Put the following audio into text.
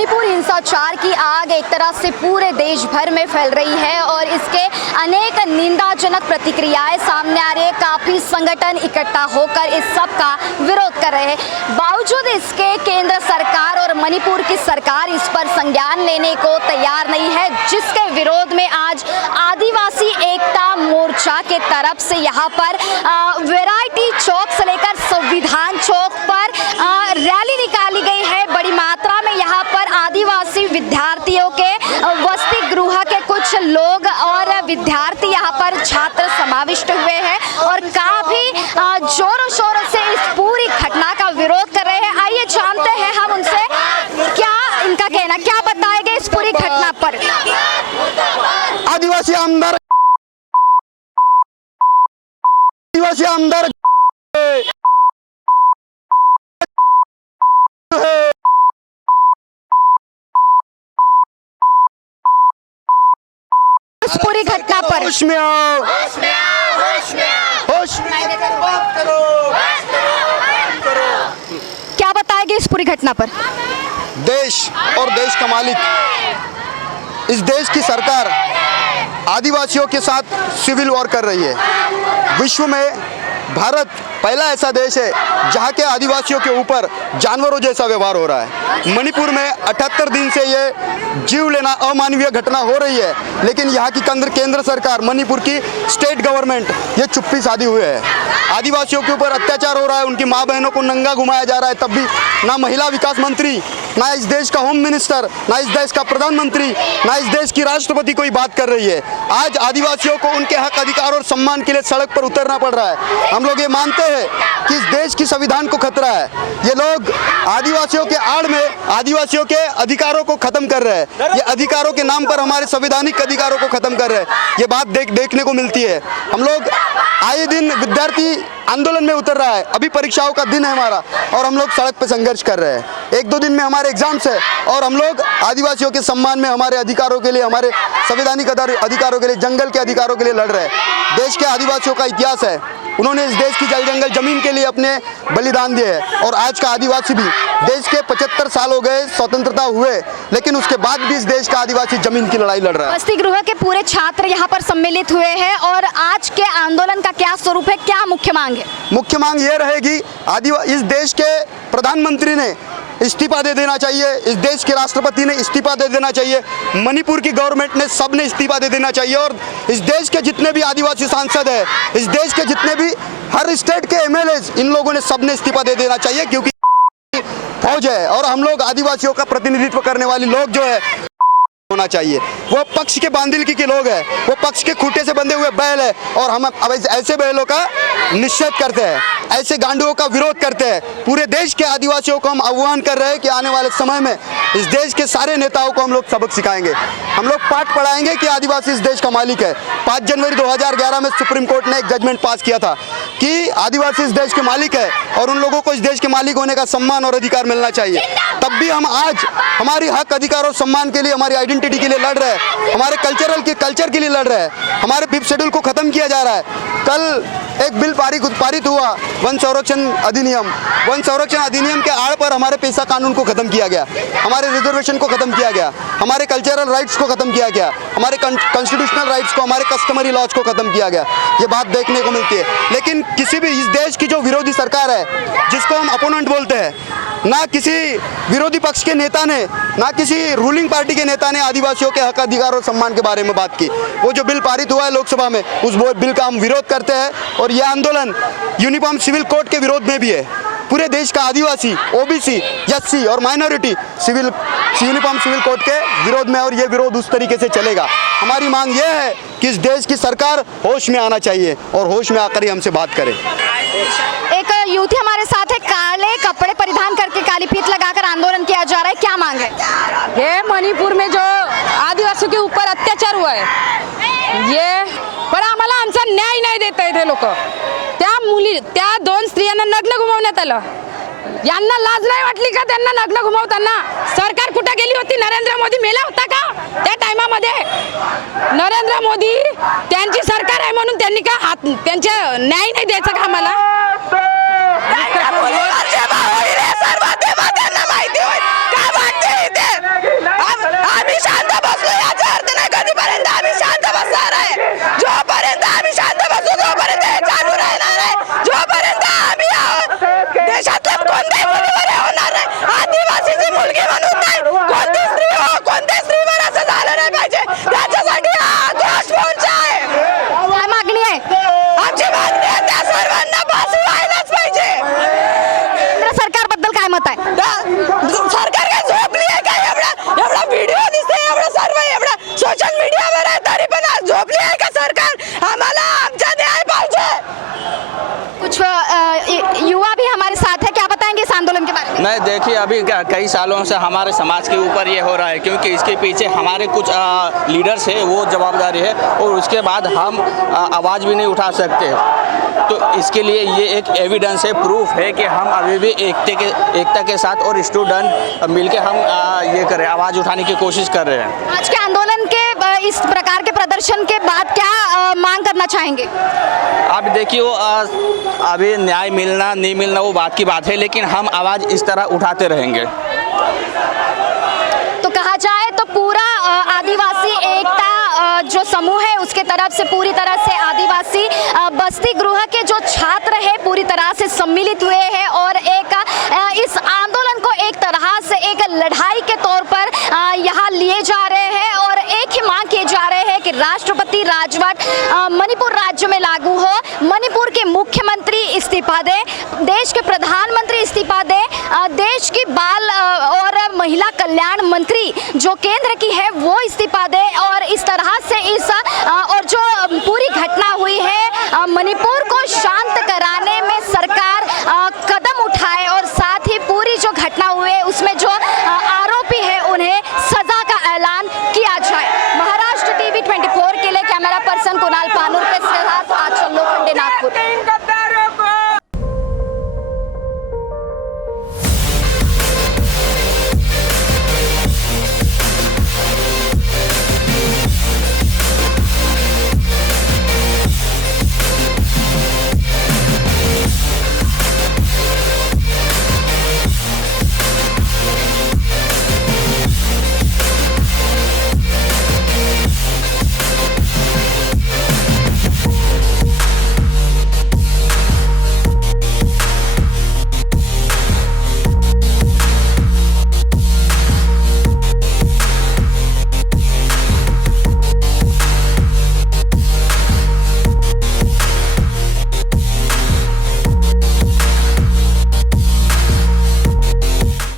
मणिपुर हिंसाचार की आग एक तरह से पूरे देश भर में फैल रही है और इसके अनेक निंदाजनक प्रतिक्रियाएं सामने आ रही है। काफी संगठन इकट्ठा होकर इस सब का विरोध कर रहे हैं। बावजूद इसके केंद्र सरकार और मणिपुर की सरकार इस पर संज्ञान लेने को तैयार नहीं है, जिसके विरोध में आज आदिवासी एकता मोर्चा के तरफ से यहाँ पर वैरायटी चौक से लेकर संविधान चौक पर रैली निकाली गई है। बड़ी मात्रा में यहाँ पर आदिवासी विद्यार्थियों के वसति गृह के कुछ लोग और विद्यार्थी यहाँ पर छात्र समाविष्ट हुए हैं और काफी जोरों शोरों से इस पूरी घटना का विरोध कर रहे हैं। आइए जानते हैं हम उनसे क्या इनका कहना, क्या बताएंगे इस पूरी घटना पर। आदिवासी आमदार इस पूरी घटना पर होश में आओ, होश क्या बताएंगे इस पूरी घटना पर। देश और देश का मालिक, इस देश की सरकार आदिवासियों के साथ सिविल वॉर कर रही है। विश्व में भारत पहला ऐसा देश है जहां के आदिवासियों के ऊपर जानवरों जैसा व्यवहार हो रहा है। मणिपुर में 78 दिन से ये जीव लेना अमानवीय घटना हो रही है, लेकिन यहाँ की केंद्र सरकार, मणिपुर की स्टेट गवर्नमेंट ये चुप्पी साधी हुए है। आदिवासियों के ऊपर अत्याचार हो रहा है, उनकी माँ बहनों को नंगा घुमाया जा रहा है, तब भी ना महिला विकास मंत्री, ना इस देश का होम मिनिस्टर, ना इस देश का प्रधानमंत्री, ना इस देश की राष्ट्रपति कोई बात कर रही है। आज आदिवासियों को उनके हक, अधिकार और सम्मान के लिए सड़क पर उतरना पड़ रहा है। हम लोग ये मानते हैं कि इस देश की संविधान को खतरा है। ये लोग आदिवासियों के आड़ में आदिवासियों के अधिकारों को खत्म कर रहे हैं। ये अधिकारों के नाम पर हमारे संवैधानिक अधिकारों को खत्म कर रहे हैं। ये बात देखने को मिलती है। हम लोग आए दिन विद्यार्थी आंदोलन में उतर रहा है। अभी परीक्षाओं का दिन है हमारा और हम लोग सड़क पे संघर्ष कर रहे हैं। एक दो दिन में हमारे एग्जाम्स है और हम लोग आदिवासियों के सम्मान में, हमारे अधिकारों के लिए, हमारे संवैधानिक अधिकारों के लिए, जंगल के अधिकारों के लिए लड़ रहे हैं। देश के आदिवासियों का इतिहास है, उन्होंने इस देश की जल जंगल जमीन के लिए अपने बलिदान दिए हैं और आज का आदिवासी भी, देश के 75 साल हो गए स्वतंत्रता हुए, लेकिन उसके बाद भी इस देश का आदिवासी जमीन की लड़ाई लड़ रहा है। वसति गृह के पूरे छात्र यहाँ पर सम्मिलित हुए हैं और आज के आंदोलन का क्या स्वरूप है, क्या मुख्य मांग है? मुख्य मांग ये रहेगी, इस देश के प्रधानमंत्री ने इस्तीफा दे देना चाहिए, इस देश के राष्ट्रपति ने इस्तीफा दे देना चाहिए, मणिपुर की गवर्नमेंट ने, सबने इस्तीफा दे देना चाहिए और इस देश के जितने भी आदिवासी सांसद हैं, इस देश के जितने भी हर स्टेट के एमएलएज, इन लोगों ने सबने इस्तीफा दे देना चाहिए, क्योंकि फौज है और हम लोग आदिवासियों का प्रतिनिधित्व करने वाले लोग जो है होना चाहिए। वो पक्ष के बांदिलकी के लोग हैं, वो पक्ष के खूंटे से बंधे हुए बैल है और हम अब ऐसे बैलों का निषेध करते हैं, ऐसे गांडुओं का विरोध करते हैं। पूरे देश के आदिवासियों को हम आह्वान कर रहे हैं कि आने वाले समय में इस देश के सारे नेताओं को हम लोग सबक सिखाएंगे, हम लोग पाठ पढ़ाएंगे कि आदिवासी इस देश का मालिक है। 5 जनवरी 2011 में सुप्रीम कोर्ट ने एक जजमेंट पास किया था कि आदिवासी इस देश के मालिक है और उन लोगों को इस देश के मालिक होने का सम्मान और अधिकार मिलना चाहिए। तब भी हम आज हमारी हक, अधिकार और सम्मान के लिए, हमारी आइडेंटिटी के लिए लड़ रहे हैं, हमारे कल्चर के लिए लड़ रहे हैं। हमारे 5th शेड्यूल को खत्म किया जा रहा है। कल एक बिल पारित हुआ, वन संरक्षण अधिनियम के आड़ पर हमारे पैसा कानून को खत्म किया गया, हमारे रिजर्वेशन को खत्म किया गया, हमारे कल्चरल राइट्स को खत्म किया गया, हमारे कॉन्स्टिट्यूशनल राइट्स को, हमारे कस्टमरी लॉज को खत्म किया गया। ये बात देखने को मिलती है। लेकिन किसी भी इस देश की जो विरोधी सरकार है, जिसको हम अपोनेंट बोलते हैं, ना किसी विरोधी पक्ष के नेता ने, ना किसी रूलिंग पार्टी के नेता ने आदिवासियों के हक, अधिकार और सम्मान के बारे में बात की। वो जो बिल पारित हुआ है लोकसभा में, उस बिल का हम विरोध करते हैं और यह आंदोलन यूनिफॉर्म सिविल कोड के विरोध में भी है। पूरे देश का आदिवासी, ओबीसी, एससी और माइनॉरिटी यूनिफॉर्म सिविल कोड के विरोध में, और ये विरोध उस तरीके से चलेगा। हमारी मांग ये है कि इस देश की सरकार होश में आना चाहिए और होश में आकर ही हमसे बात करे। एक युवती हमारे साथ है, काले कपड़े परिधान करके, काली फीत लगाकर आंदोलन किया जा रहा है, क्या मांग है? ये मणिपुर में जो आदिवासियों के ऊपर अत्याचार हुआ है, ये पण आम्हाला आमचा न्याय नाही देत आहेत हे लोक। त्या 2 स्त्रियांना नग्न घुमवण्यात आलं, यांना लाज नाही वाटली का त्यांना नग्न घुमवताना? सरकार कुठे गेली होती? नरेंद्र मोदी मेला होता का त्या टाइमामध्ये? नरेंद्र मोदी त्यांची सरकार आहे म्हणून त्यांनी का हात, त्यांच्या न्याय नाही द्यायचा का आम्हाला? सर्व ते त्यांना माहिती होईल काय वाटते इथे कई सालों से हमारे समाज के ऊपर ये हो रहा है, क्योंकि इसके पीछे हमारे कुछ लीडर्स हैं, वो जवाबदारी है, और उसके बाद हम आवाज़ भी नहीं उठा सकते। तो इसके लिए ये एक एविडेंस है, प्रूफ है कि हम अभी भी एकता के साथ और स्टूडेंट मिलके हम ये कर रहे हैं, आवाज़ उठाने की कोशिश कर रहे हैं। आज के आंदोलन के इस प्रकार के प्रदर्शन के बाद क्या मांग करना चाहेंगे? आप देखिए, वो अभी न्याय मिलना नहीं मिलना वो बात की बात है, लेकिन हम आवाज़ इस तरह उठाते रहेंगे। तो कहा जाए तो पूरा आदिवासी एकता जो समूह है उसके तरफ से पूरी तरह से आदिवासी बस्ती गृह के जो छात्र है पूरी तरह से सम्मिलित हुए हैं और एक इस आंदोलन को एक तरह से एक लड़ाई के तौर पर यहाँ लिए जा रहे हैं और एक ही मांग किए जा रहे हैं कि राष्ट्रपति राजवट मणिपुर राज्य में लागू हो, मणिपुर के मुख्यमंत्री इस्तीफा दे, देश के प्रधानमंत्री इस्तीफा दे, देश की बाल और महिला कल्याण मंत्री जो केंद्र की है वो इस्तीफा दे और इस तरह से इस और जो पूरी घटना हुई है मणिपुर को शांत कराने में सरकार कदम उठाए और साथ ही पूरी जो घटना हुई है उसमें जो आरोपी है उन्हें सजा का ऐलान किया जाए। महाराष्ट्र टीवी 24 के लिए कैमरा पर्सन कुणाल पानू।